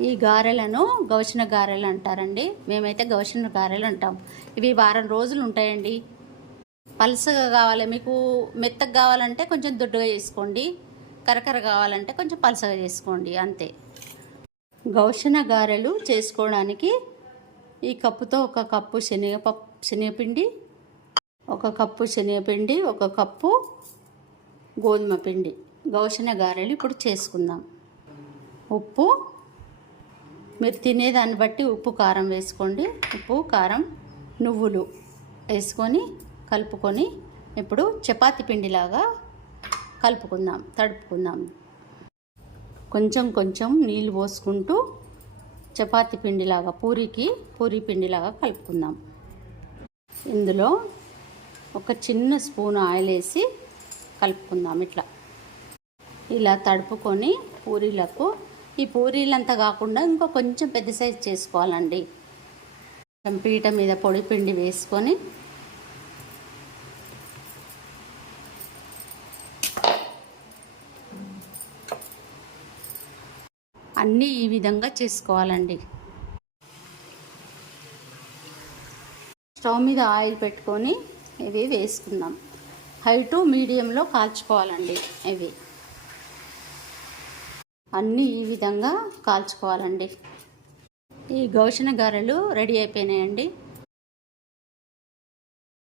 ఈ గారెలను గౌషణ గారెలు అంటారండి. మేమైతే గౌషణ గారెలు అంటాం. ఇవి వారం రోజులు ఉంటాయండి. పలుసగా కావాలి మీకు, మెత్తగా కావాలంటే కొంచెం దొడ్డుగా చేసుకోండి, కరకర కావాలంటే కొంచెం పలుసగా చేసుకోండి, అంతే. గౌషణ గారెలు చేసుకోవడానికి ఈ కప్పుతో ఒక కప్పు శనగపిండి, ఒక కప్పు శనగపిండి, ఒక కప్పు గోధుమ పిండి. గౌషణ గారెలు ఇప్పుడు చేసుకుందాం. ఉప్పు, మీరు తినేదాన్ని బట్టి ఉప్పు కారం వేసుకోండి. ఉప్పు కారం నువ్వులు వేసుకొని కలుపుకొని ఇప్పుడు చపాతీ పిండిలాగా కలుపుకుందాం, తడుపుకుందాం. కొంచెం కొంచెం నీళ్ళు పోసుకుంటూ చపాతీ పిండిలాగా పూరీ పిండిలాగా కలుపుకుందాం. ఇందులో ఒక చిన్న స్పూన్ ఆయిల్ వేసి కలుపుకుందాం. ఇలా తడుపుకొని పూరీలకు, ఈ పూరీలంతా కాకుండా ఇంకో కొంచెం పెద్ద సైజు చేసుకోవాలండి. పీట మీద పొడి పిండి వేసుకొని అన్నీ ఈ విధంగా చేసుకోవాలండి. స్టవ్ మీద ఆయిల్ పెట్టుకొని ఇవి వేసుకుందాం. హై టు మీడియంలో కాల్చుకోవాలండి. ఇవి అన్నీ ఈ విధంగా కాల్చుకోవాలండి. ఈ గౌషణ గారెలు రెడీ అయిపోయినాయండి.